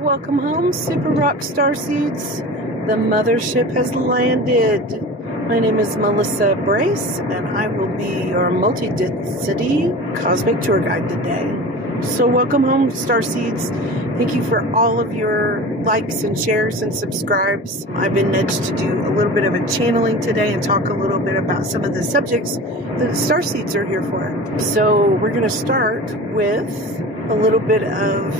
Welcome home, Super Rock Star Seeds. The mothership has landed. My name is Melissa Brace, and I will be your multi-density cosmic tour guide today. So welcome home, Star Seeds. Thank you for all of your likes and shares and subscribes. I've been nudged to do a little bit of a channeling today and talk a little bit about some of the subjects that Star Seeds are here for. So we're going to start with a little bit of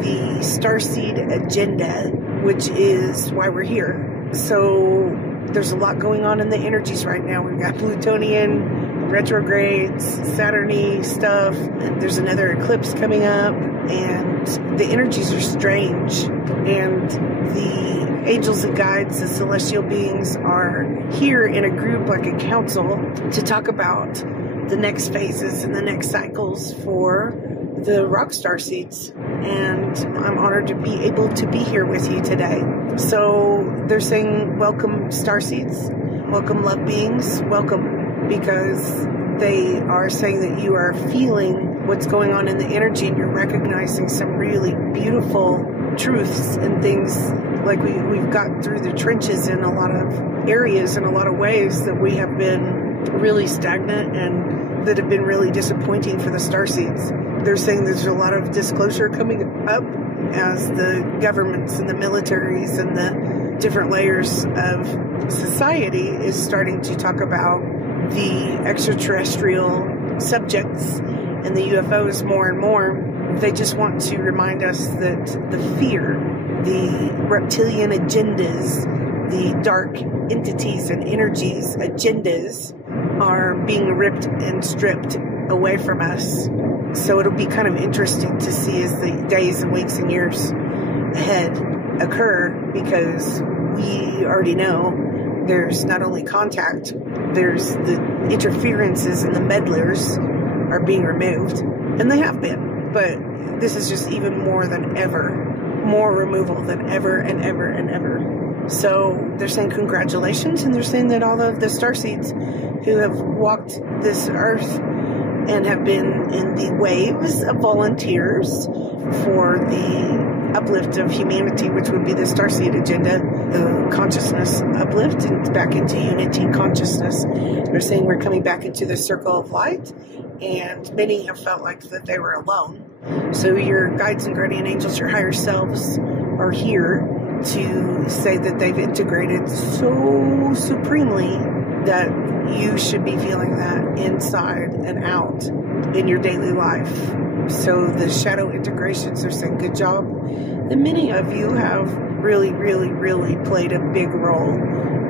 the Starseed agenda, which is why we're here. So there's a lot going on in the energies right now. We've got Plutonian, retrogrades, Saturn-y stuff, and there's another eclipse coming up, and the energies are strange, and the angels and guides, the celestial beings, are here in a group like a council to talk about the next phases and the next cycles for the rock star seeds, and I'm honored to be able to be here with you today. So they're saying welcome star seeds, welcome love beings, welcome, because they are saying that you are feeling what's going on in the energy and you're recognizing some really beautiful truths and things. Like we've got through the trenches in a lot of areas, in a lot of ways that we have been really stagnant and that have been really disappointing for the star seeds. They're saying there's a lot of disclosure coming up as the governments and the militaries and the different layers of society is starting to talk about the extraterrestrial subjects and the UFOs more and more. They just want to remind us that the fear, the reptilian agendas, the dark entities and energies agendas are being ripped and stripped away from us. So it'll be kind of interesting to see as the days and weeks and years ahead occur, because we already know there's not only contact, there's the interferences and the meddlers are being removed, and they have been, but this is just even more than ever, more removal than ever and ever and ever. So they're saying congratulations, and they're saying that all of the starseeds who have walked this earth and have been in the waves of volunteers for the uplift of humanity, which would be the Starseed agenda, the consciousness uplift and back into unity consciousness. They're saying we're coming back into the circle of light, and many have felt like that they were alone. So your guides and guardian angels, your higher selves, are here to say that they've integrated so supremely that you should be feeling that inside and out in your daily life. So the shadow integrations are saying good job. And many of you have really played a big role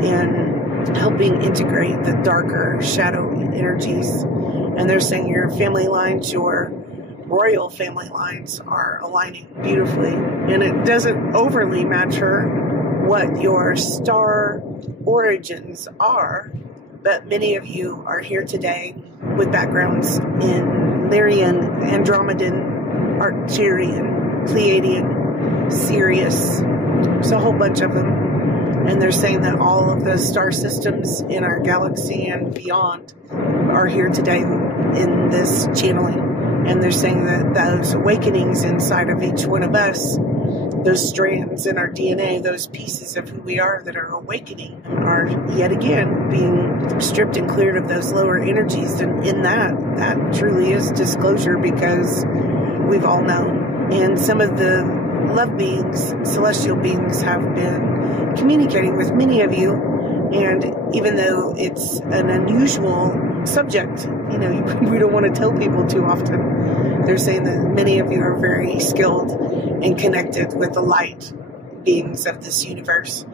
in helping integrate the darker shadow energies. And they're saying your family lines, your royal family lines, are aligning beautifully. And it doesn't overly matter what your star origins are, but many of you are here today with backgrounds in Lyrian, Andromedan, Arcturian, Pleiadian, Sirius. There's a whole bunch of them. And they're saying that all of the star systems in our galaxy and beyond are here today in this channeling. And they're saying that those awakenings inside of each one of us, those strands in our DNA, those pieces of who we are that are awakening, are yet again being stripped and cleared of those lower energies. And in that truly is disclosure, because we've all known. And some of the love beings, celestial beings, have been communicating with many of you. And even though it's an unusual subject, you know, we don't want to tell people too often, they're saying that many of you are very skilled and connected with the light beings of this universe.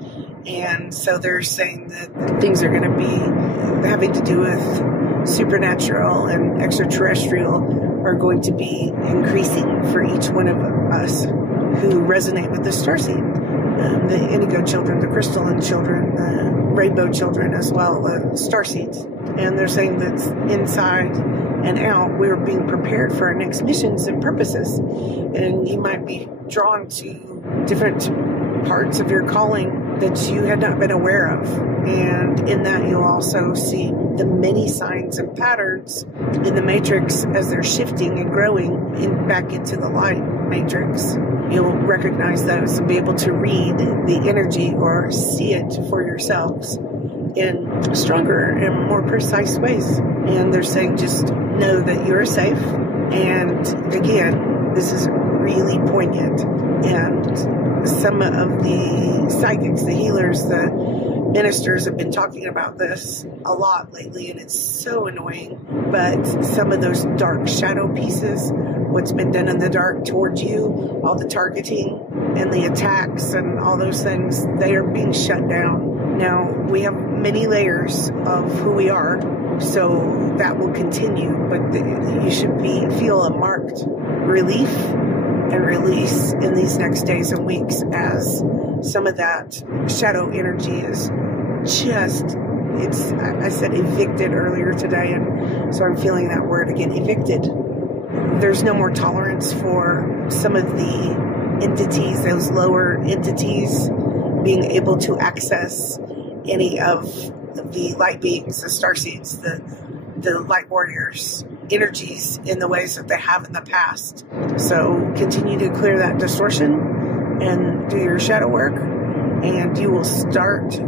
And so they're saying that things are going to be having to do with supernatural and extraterrestrial are going to be increasing for each one of us who resonate with the starseed. The indigo children, the crystalline children, the rainbow children as well, the starseeds. And they're saying that inside and out, we're being prepared for our next missions and purposes. And you might be drawn to different parts of your calling that you had not been aware of. And in that, you'll also see the many signs and patterns in the matrix as they're shifting and growing back into the light matrix. you'll recognize those and be able to read the energy or see it for yourselves in stronger and more precise ways. And they're saying just know that you're safe. And again, this is really poignant. And some of the psychics, the healers, the ministers have been talking about this a lot lately, and it's so annoying. But some of those dark shadow pieces, what's been done in the dark towards you, all the targeting and the attacks and all those things, they are being shut down. Now, we have many layers of who we are, so that will continue, but you should feel a marked relief and release in these next days and weeks as some of that shadow energy is I said evicted earlier today, and so I'm feeling that word again, evicted. There's no more tolerance for some of the entities, those lower entities, being able to access any of the light beings, the starseeds, the light warriors, energies in the ways that they have in the past. So continue to clear that distortion and do your shadow work, and you will start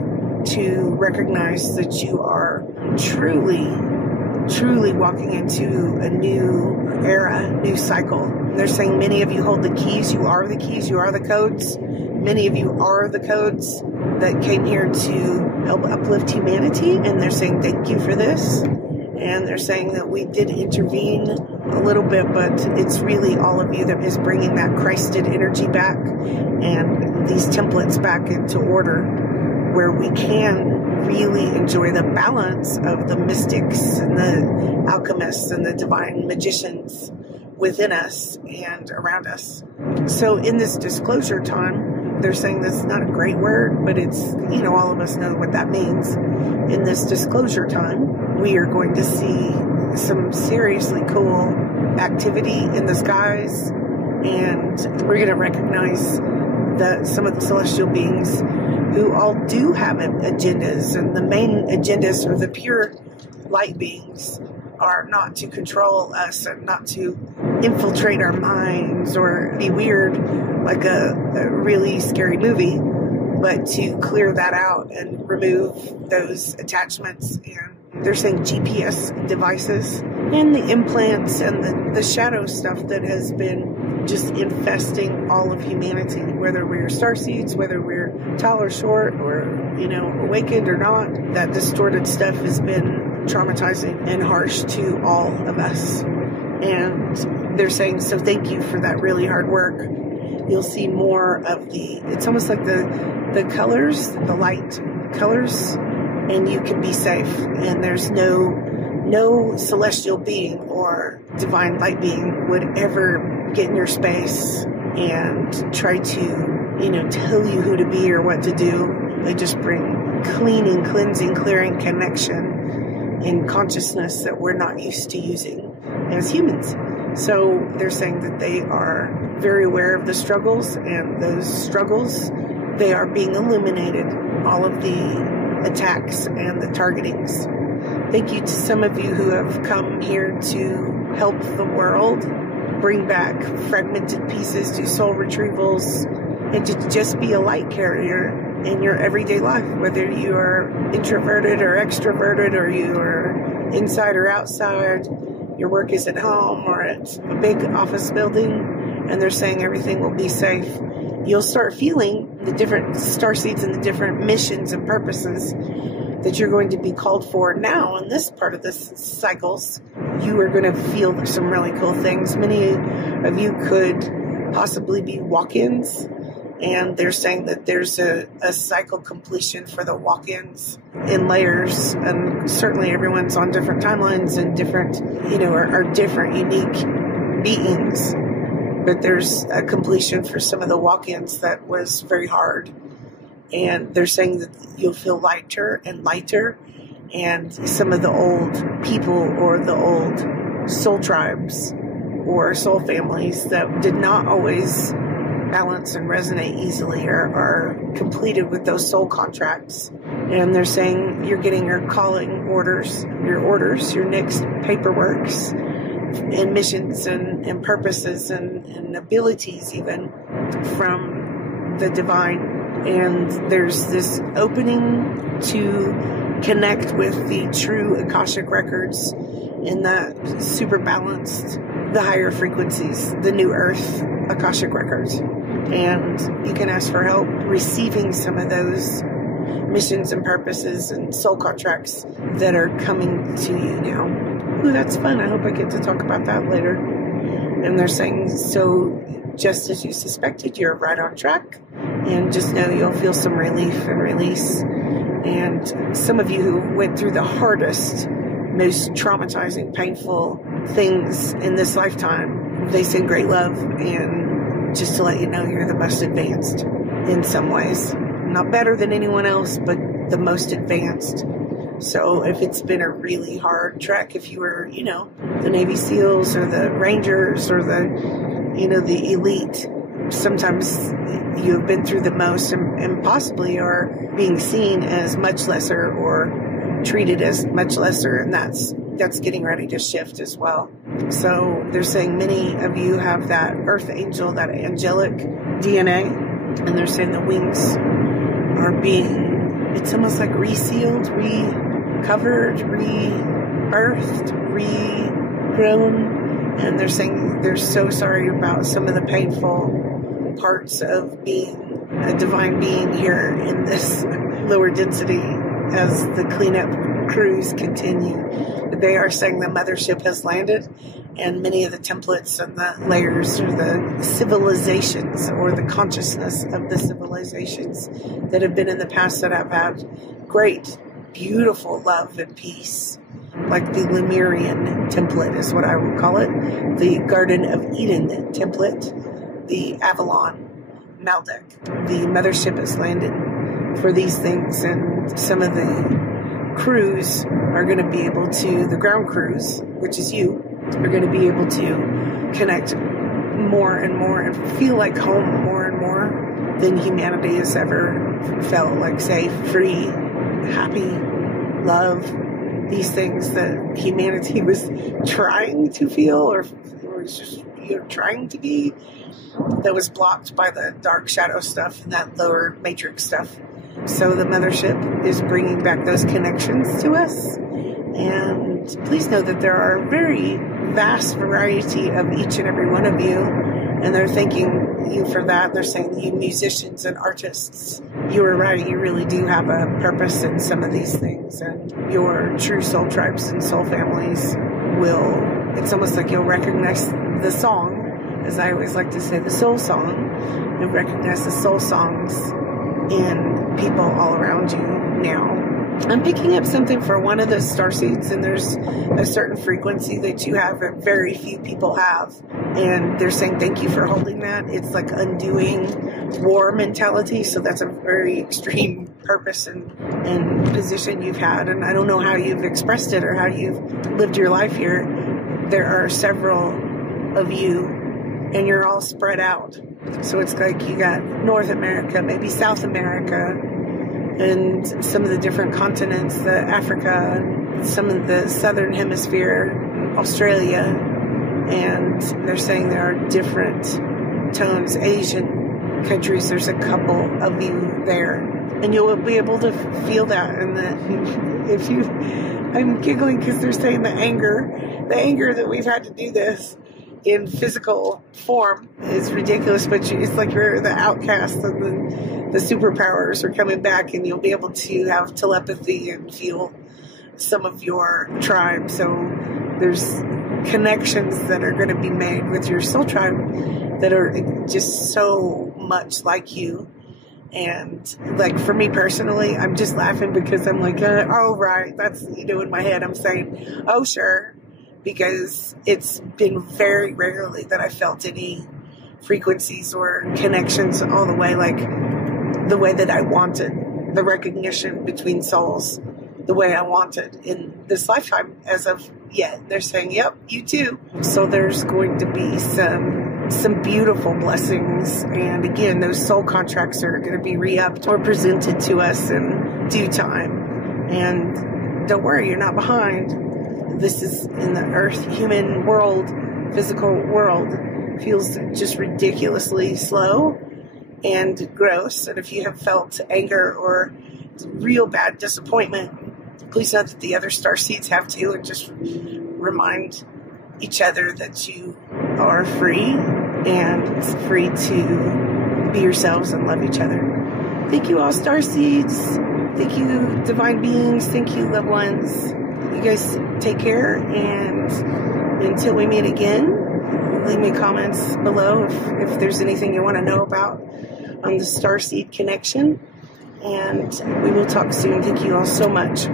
to recognize that you are truly walking into a new era, new cycle. They're saying many of you hold the keys. You are the keys. You are the codes. Many of you are the codes that came here to help uplift humanity. And they're saying thank you for this. And they're saying that we did intervene a little bit, but it's really all of you that is bringing that Christed energy back and these templates back into order, where we can really enjoy the balance of the mystics and the alchemists and the divine magicians within us and around us. So in this disclosure time, they're saying this is not a great word, but it's, all of us know what that means. In this disclosure time, we are going to see some seriously cool activity in the skies, and we're going to recognize some of the celestial beings who all do have agendas, and the main agendas are the pure light beings are not to control us and not to infiltrate our minds or be weird like a really scary movie, but to clear that out and remove those attachments. And they're saying GPS devices and the implants and the shadow stuff that has been just infesting all of humanity, whether we're starseeds, whether we're tall or short, or, awakened or not. That distorted stuff has been traumatizing and harsh to all of us. And they're saying, so thank you for that really hard work. You'll see more of it's almost like the colors, the light colors, and you can be safe. And there's no celestial being or divine light being would ever get in your space and try to, tell you who to be or what to do. They just bring cleaning, cleansing, clearing, connection in consciousness that we're not used to using as humans. So they're saying that they are very aware of the struggles, and those struggles, they are being illuminated, all of the attacks and the targetings. Thank you to some of you who have come here to help the world bring back fragmented pieces, do soul retrievals, and to just be a light carrier in your everyday life, whether you are introverted or extroverted, or you are inside or outside, your work is at home or at a big office building, and they're saying everything will be safe. You'll start feeling the different starseeds and the different missions and purposes that you're going to be called for now in this part of the cycles. You are going to feel some really cool things. Many of you could possibly be walk-ins, and they're saying that there's a cycle completion for the walk-ins in layers, and certainly everyone's on different timelines and different, are different, unique beings. But there's a completion for some of the walk-ins that was very hard. And they're saying that you'll feel lighter and lighter, and some of the old people or the old soul tribes or soul families that did not always balance and resonate easily are completed with those soul contracts. And they're saying you're getting your calling orders, your next paperworks and missions and purposes and abilities even from the divine. And there's this opening to connect with the true Akashic records in that super balanced, the higher frequencies, the new earth Akashic records. And you can ask for help receiving some of those missions and purposes and soul contracts that are coming to you now. Ooh, that's fun. I hope I get to talk about that later. And they're saying, so just as you suspected, you're right on track. And just know you'll feel some relief and release. And some of you who went through the hardest, most traumatizing, painful things in this lifetime, they send great love. And just to let you know, you're the most advanced in some ways. Not better than anyone else, but the most advanced. So if it's been a really hard trek, if you were, the Navy SEALs or the Rangers or the elite, sometimes you have been through the most and possibly are being seen as much lesser or treated as much lesser, and that's getting ready to shift as well. So they're saying many of you have that earth angel, that angelic DNA, and they're saying the wings are being, it's almost like resealed, recovered, rebirthed, regrown. And they're saying they're so sorry about some of the painful parts of being a divine being here in this lower density as the cleanup crews continue. They are saying the mothership has landed, and many of the templates and the layers or the civilizations or the consciousness of the civilizations that have been in the past that have had great, beautiful love and peace, like the Lemurian template is what I would call it, the Garden of Eden template, the Avalon Maldek. The mothership has landed for these things, and some of the crews are going to be able to, the ground crews, which is you, are going to be able to connect more and more and feel like home more and more than humanity has ever felt, like safe, free, happy, love, these things that humanity was trying to feel or was just trying to be, that was blocked by the dark shadow stuff and that lower matrix stuff. So the mothership is bringing back those connections to us. And please know that there are a very vast variety of each and every one of you. And they're thanking you for that. They're saying you musicians and artists, you were right. You really do have a purpose in some of these things. And your true soul tribes and soul families will, it's almost like you'll recognize the song, as I always like to say, the soul song. You'll recognize the soul songs in people all around you now. I'm picking up something for one of the starseeds, and there's a certain frequency that you have that very few people have. And they're saying thank you for holding that. It's like undoing war mentality. So that's a very extreme purpose and position you've had. And I don't know how you've expressed it or how you've lived your life here. There are several of you, and you're all spread out. So it's like you got North America, maybe South America, and some of the different continents, the Africa, some of the Southern Hemisphere, Australia, and they're saying there are different tones, Asian countries, there's a couple of you there, and you'll be able to feel that. And if you, I'm giggling because they're saying the anger that we've had to do this in physical form is ridiculous, but it's like you're the outcast and the superpowers are coming back, and you'll be able to have telepathy and feel some of your tribe. So there's connections that are going to be made with your soul tribe that are just so much like you. And like for me personally, I'm just laughing because I'm like, oh right, that's, in my head I'm saying, oh sure, because it's been very rarely that I felt any frequencies or connections all the way, like the way that I wanted, the recognition between souls, the way I wanted in this lifetime as of yet. They're saying, yep, you too. So there's going to be some beautiful blessings. And again, those soul contracts are going to be re-upped or presented to us in due time. And don't worry, you're not behind. This is in the earth, human world, physical world. feels just ridiculously slow and gross. And if you have felt anger or real bad disappointment, please know that the other starseeds have too, and just remind each other that you are free and free to be yourselves and love each other. Thank you all, starseeds. Thank you, divine beings. Thank you, loved ones. You guys take care, and until we meet again, leave me comments below if there's anything you want to know about on the starseed connection, and we will talk soon. Thank you all so much.